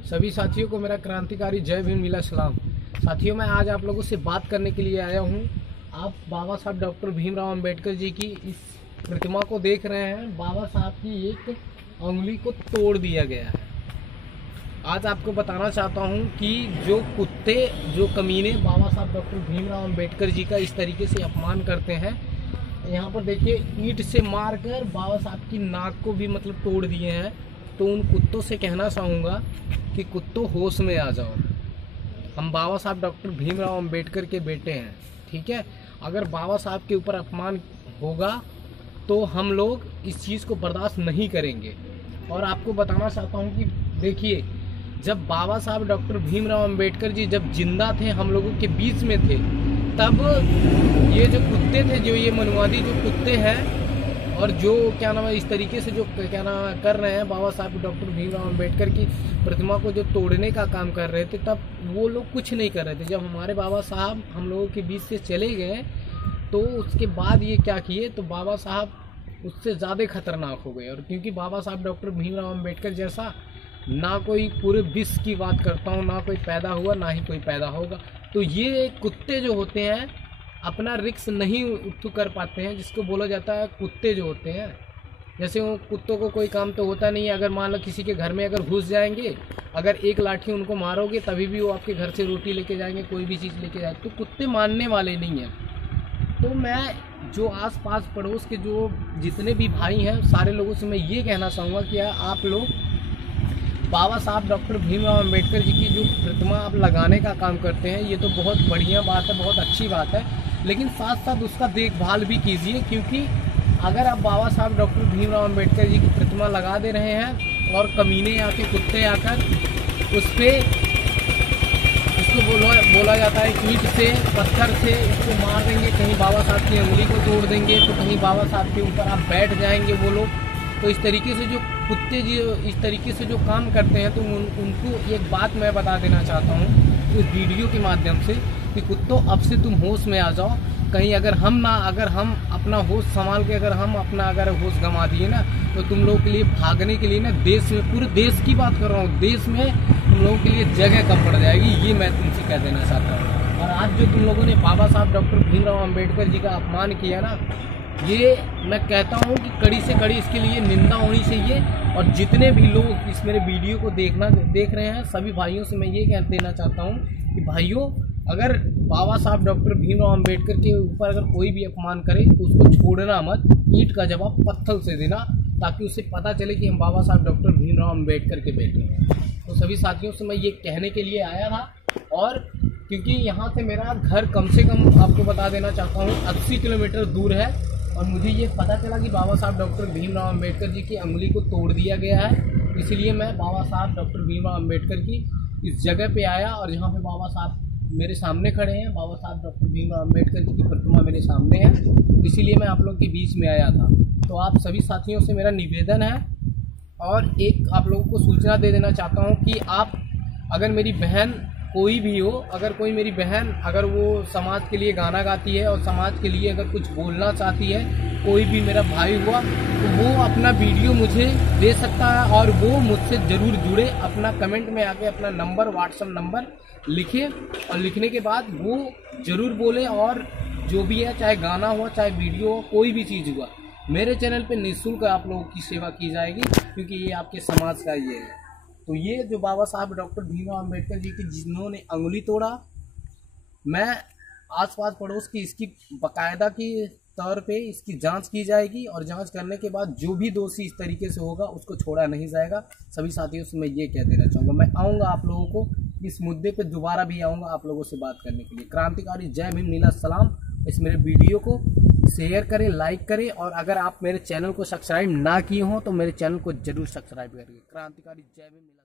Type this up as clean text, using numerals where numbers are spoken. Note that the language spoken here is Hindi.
सभी साथियों को मेरा क्रांतिकारी जय भीम नीला सलाम। साथियों, मैं आज आप लोगों से बात करने के लिए आया हूँ। आप बाबा साहब डॉक्टर भीमराव अंबेडकर जी की इस प्रतिमा को देख रहे हैं। बाबा साहब की एक उंगली को तोड़ दिया गया है। आज आपको बताना चाहता हूँ कि जो कुत्ते, जो कमीने बाबा साहब डॉक्टर भीमराव अंबेडकर जी का इस तरीके से अपमान करते हैं, यहाँ पर देखिए ईंट से मारकर बाबा साहब की नाक को भी तोड़ दिए हैं। तो उन कुत्तों से कहना चाहूँगा कि कुत्तों होश में आ जाओ। हम बाबा साहब डॉक्टर भीमराव अंबेडकर के बेटे हैं, ठीक है। अगर बाबा साहब के ऊपर अपमान होगा तो हम लोग इस चीज़ को बर्दाश्त नहीं करेंगे। और आपको बताना चाहता हूँ कि देखिए, जब बाबा साहब डॉक्टर भीमराव अंबेडकर जी जब जिंदा थे, हम लोगों के बीच में थे, तब ये जो कुत्ते थे, जो ये मनवादी जो कुत्ते हैं और जो इस तरीके से जो कर रहे हैं, बाबा साहब डॉक्टर भीमराव अंबेडकर की प्रतिमा को जो तोड़ने का काम कर रहे थे, तब वो लोग कुछ नहीं कर रहे थे। जब हमारे बाबा साहब हम लोगों के बीच से चले गए तो उसके बाद ये क्या किए, तो बाबा साहब उससे ज़्यादा खतरनाक हो गए। और क्योंकि बाबा साहब डॉक्टर भीमराव अंबेडकर जैसा ना कोई पूरे विश्व की बात करता हूँ, ना कोई पैदा हुआ, ना ही कोई पैदा होगा। तो ये कुत्ते जो होते हैं अपना रिक्स नहीं कर पाते हैं, जिसको बोला जाता है कुत्ते जो होते हैं। जैसे वो कुत्तों को कोई काम तो होता नहीं है। अगर मान लो किसी के घर में अगर घुस जाएंगे, अगर एक लाठी उनको मारोगे तभी भी वो आपके घर से रोटी लेके जाएंगे, कोई भी चीज़ लेके जाएंगे। तो कुत्ते मानने वाले नहीं हैं। तो मैं जो आस-पास पड़ोस के जो जितने भी भाई हैं, सारे लोगों से मैं ये कहना चाहूँगा कि आप लोग बाबा साहब डॉक्टर भीमराव अंबेडकर जी की जो प्रतिमा आप लगाने का काम करते हैं, ये तो बहुत बढ़िया बात है, बहुत अच्छी बात है। लेकिन साथ साथ उसका देखभाल भी कीजिए, क्योंकि अगर आप बाबा साहब डॉक्टर भीमराव अंबेडकर जी की प्रतिमा लगा दे रहे हैं और कमीने या फिर कुत्ते आकर उस पर उसको बोला जाता है ईंट से, पत्थर से उसको मार देंगे, कहीं बाबा साहब की उंगली को तोड़ देंगे, तो कहीं बाबा साहब के ऊपर आप बैठ जाएंगे वो लोग। तो इस तरीके से जो कुत्ते जी इस तरीके से जो काम करते हैं, तो उनको एक बात मैं बता देना चाहता हूँ इस वीडियो के माध्यम से कि कुत्तों, अब से तुम होश में आ जाओ। कहीं अगर हम अपना होश संभाल के अगर होश गंवा दिए ना, तो तुम लोगों के लिए भागने के लिए ना, देश में, पूरे देश की बात कर रहा हूँ, देश में तुम लोगों के लिए जगह कम पड़ जाएगी। ये मैं तुमसे कह देना चाहता हूँ। और आज जो तुम लोगों ने बाबा साहब डॉक्टर भीमराव अंबेडकर जी का अपमान किया ना, ये मैं कहता हूँ कि कड़ी से कड़ी इसके लिए निंदा होनी चाहिए। और जितने भी लोग इस मेरे वीडियो को देख रहे हैं, सभी भाइयों से मैं ये कह देना चाहता हूँ कि भाइयों, अगर बाबा साहब डॉक्टर भीमराव अंबेडकर के ऊपर अगर कोई भी अपमान करे तो उसको छोड़ना मत, ईंट का जवाब पत्थर से देना, ताकि उसे पता चले कि हम बाबा साहब डॉक्टर भीमराव अंबेडकर के बेटे हैं। तो सभी साथियों से मैं ये कहने के लिए आया था। और क्योंकि यहाँ से मेरा घर कम से कम आपको बता देना चाहता हूँ 80 किलोमीटर दूर है, और मुझे ये पता चला कि बाबा साहब डॉक्टर भीमराव अंबेडकर जी की उंगली को तोड़ दिया गया है। इसलिए मैं बाबा साहब डॉक्टर भीमराव अंबेडकर की इस जगह पे आया, और यहाँ पे बाबा साहब मेरे सामने खड़े हैं। बाबा साहब डॉक्टर भीमराव अंबेडकर जी की प्रतिमा मेरे सामने है, इसीलिए मैं आप लोग के बीच में आया था। तो आप सभी साथियों से मेरा निवेदन है, और एक आप लोगों को सूचना दे देना चाहता हूँ कि आप, अगर मेरी बहन कोई भी हो, अगर कोई मेरी बहन अगर वो समाज के लिए गाना गाती है और समाज के लिए अगर कुछ बोलना चाहती है, कोई भी मेरा भाई हुआ, तो वो अपना वीडियो मुझे दे सकता है, और वो मुझसे ज़रूर जुड़े। अपना कमेंट में आके अपना नंबर, व्हाट्सएप नंबर लिखे, और लिखने के बाद वो ज़रूर बोले। और जो भी है, चाहे गाना हुआ, चाहे वीडियो हो, कोई भी चीज़ हुआ, मेरे चैनल पे निःशुल्क आप लोगों की सेवा की जाएगी, क्योंकि ये आपके समाज का ये है। तो ये जो बाबा साहब डॉक्टर भीमराव अंबेडकर जी की जिन्होंने उंगली तोड़ा, मैं आसपास पड़ोस की इसकी बाकायदा की तौर पे इसकी जांच की जाएगी, और जांच करने के बाद जो भी दोषी इस तरीके से होगा उसको छोड़ा नहीं जाएगा। सभी साथियों से मैं ये कह देना चाहूँगा। मैं आऊँगा आप लोगों को इस मुद्दे पे दोबारा भी आऊँगा आप लोगों से बात करने के लिए। क्रांतिकारी जय भीम नीला सलाम। इस मेरे वीडियो को शेयर करें, लाइक करें, और अगर आप मेरे चैनल को सब्सक्राइब ना किए हों तो मेरे चैनल को जरूर सब्सक्राइब करिए। क्रांतिकारी जय भीम नीला